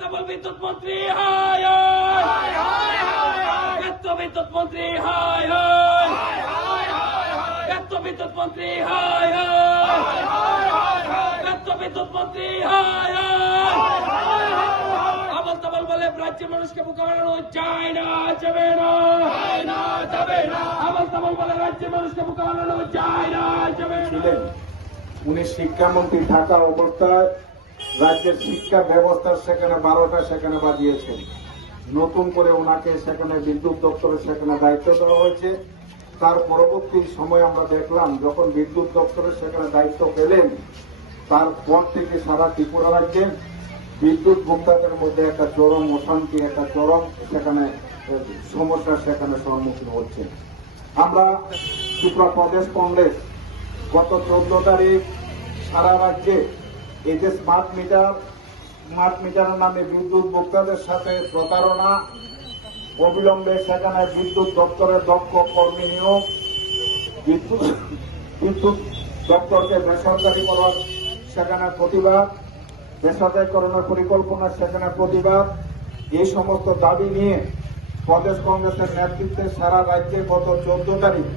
তাবল বিদ্যুৎ মন্ত্রী হায় বিদ্যুৎ মন্ত্রী হায় বিদ্যুৎ মন্ত্রী হায় বিদ্যুৎ মন্ত্রী হায় আবল তাবল বলে রাজ্যের মানুষকে বোকা বানানো যায় না যাবে না। যাবে না। আবল তাবল বলে রাজ্যের মানুষকে বোকা বানানো যায় না যাবে না। উনি শিক্ষামন্ত্রী থাকা অবস্থায় রাজ্যের শিক্ষা ব্যবস্থা সেখানে বারোটা সেখানে বাজিয়েছেন নতুন করে ওনাকে সেখানে বিদ্যুৎ দপ্তরে সেখানে দায়িত্ব দেওয়া হয়েছে। তার পরবর্তী সময় আমরা দেখলাম, যখন বিদ্যুৎ দপ্তরে সেখানে দায়িত্ব পেলেন, তারপর থেকে সারা ত্রিপুরা রাজ্যে বিদ্যুৎ ভোক্তাদের মধ্যে একটা চরম অশান্তি, একটা চরম সেখানে, সমস্যার সেখানে সম্মুখীন হচ্ছে। আমরা ত্রিপুরা প্রদেশ কংগ্রেস গত চোদ্দ তারিখ সারা রাজ্যে এই যে স্মার্ট মিটার স্মার্ট মিটারের নামে বিদ্যুৎ ভোক্তাদের সাথে প্রতারণা, অবিলম্বে সেখানে বিদ্যুৎ দপ্তরের দক্ষ কর্মী নিয়োগ, বিদ্যুৎ বিদ্যুৎ দপ্তরকে বেসরকারি করার সেখানে প্রতিবাদ, বেসরকারীকরণের পরিকল্পনা সেখানে প্রতিবাদ, এই সমস্ত দাবি নিয়ে প্রদেশ কংগ্রেসের নেতৃত্বে সারা রাজ্যে গত চোদ্দ তারিখ